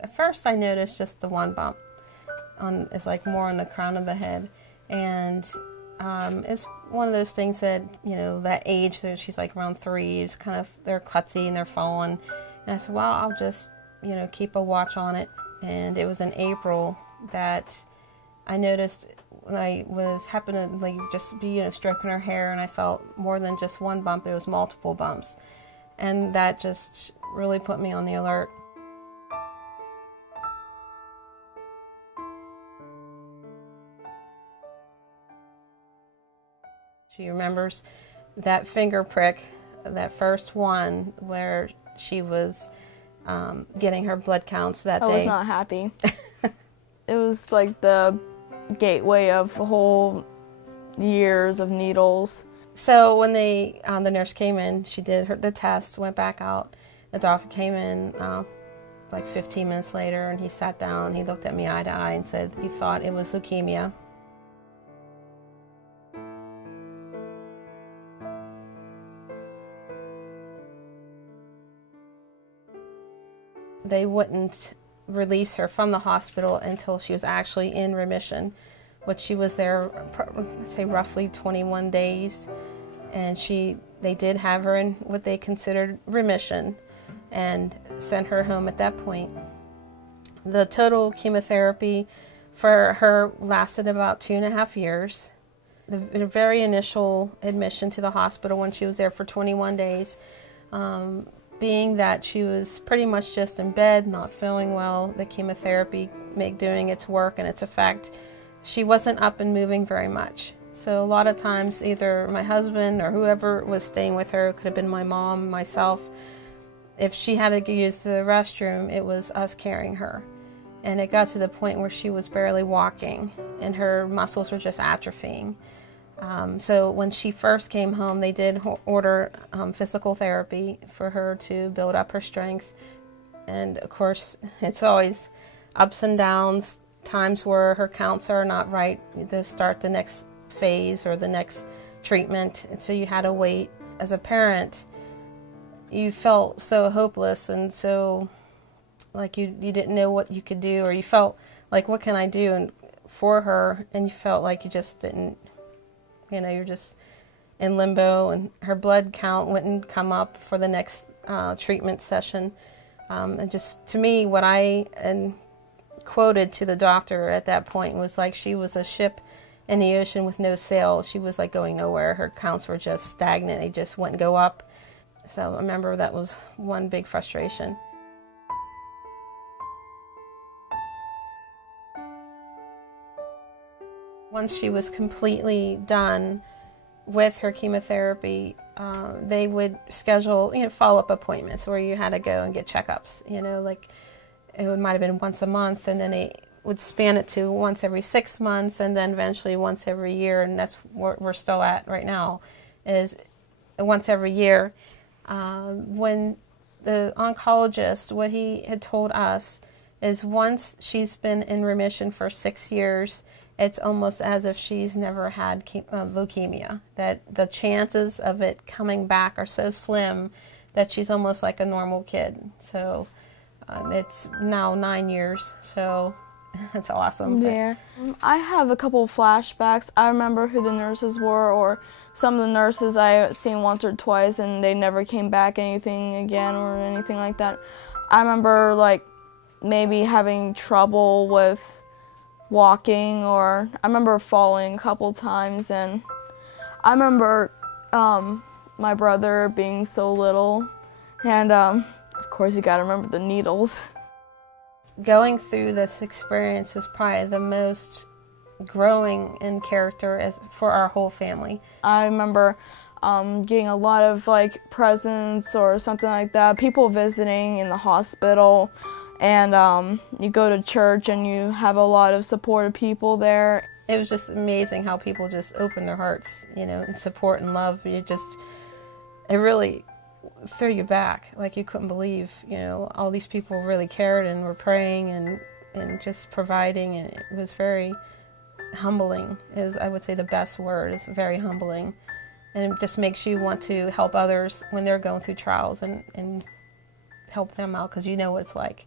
At first I noticed just the one bump. It's like more on the crown of the head. And it's one of those things that, that age, that she's like around 3, it's kind of, they're klutzy and they're falling. And I said, well, I'll just, keep a watch on it. And it was in April that I noticed when I happened to just be stroking her hair, and I felt more than just one bump, it was multiple bumps. And that just really put me on the alert. She remembers that finger prick, that first one where she was getting her blood counts that day. I was not happy. It was like the gateway of whole years of needles. So when the nurse came in, she did the test, went back out. The doctor came in like 15 minutes later, and he sat down, he looked at me eye to eye and said he thought it was leukemia. They wouldn't release her from the hospital until she was actually in remission, which she was there, I'd say, roughly 21 days. And they did have her in what they considered remission and sent her home at that point. The total chemotherapy for her lasted about 2.5 years. The very initial admission to the hospital when she was there for 21 days, being that she was pretty much just in bed, not feeling well, the chemotherapy doing its work and its effect, she wasn't up and moving very much. So a lot of times either my husband or whoever was staying with her, it could have been my mom, myself, if she had to use the restroom, it was us carrying her. And it got to the point where she was barely walking and her muscles were just atrophying. So when she first came home, they did order physical therapy for her to build up her strength. And of course, it's always ups and downs, times where her counts are not right to start the next phase or the next treatment. And so you had to wait. As a parent, you felt so hopeless and so like you didn't know what you could do, or you felt like, what can I do for her? And you felt like you just didn't, you're just in limbo, and her blood count wouldn't come up for the next treatment session. And just, to me, what I quoted to the doctor at that point was like she was a ship in the ocean with no sail. She was like going nowhere. Her counts were just stagnant. They just wouldn't go up. So I remember that was one big frustration. Once she was completely done with her chemotherapy, they would schedule follow-up appointments where you had to go and get checkups. Like it might have been once a month, and then they would span it to once every 6 months, and then eventually once every year. And that's where we're still at right now, is once every year. When the oncologist, what he had told us is once she's been in remission for 6 years, it's almost as if she's never had leukemia, that the chances of it coming back are so slim that she's almost like a normal kid. So it's now 9 years, so it's awesome. Yeah. I have a couple of flashbacks. I remember who the nurses were, or some of the nurses I seen once or twice and they never came back anything again or anything like that. I remember like maybe having trouble with walking, or I remember falling a couple times, and I remember my brother being so little, and of course you gotta remember the needles. Going through this experience is probably the most growing in character for our whole family. I remember getting a lot of like presents or something like that, people visiting in the hospital. And you go to church and you have a lot of supportive people there. It was just amazing how people just opened their hearts, and support and love. It really threw you back. Like you couldn't believe, all these people really cared and were praying and just providing. And it was very humbling, I would say the best word is very humbling. And it just makes you want to help others when they're going through trials and help them out, because you know what it's like.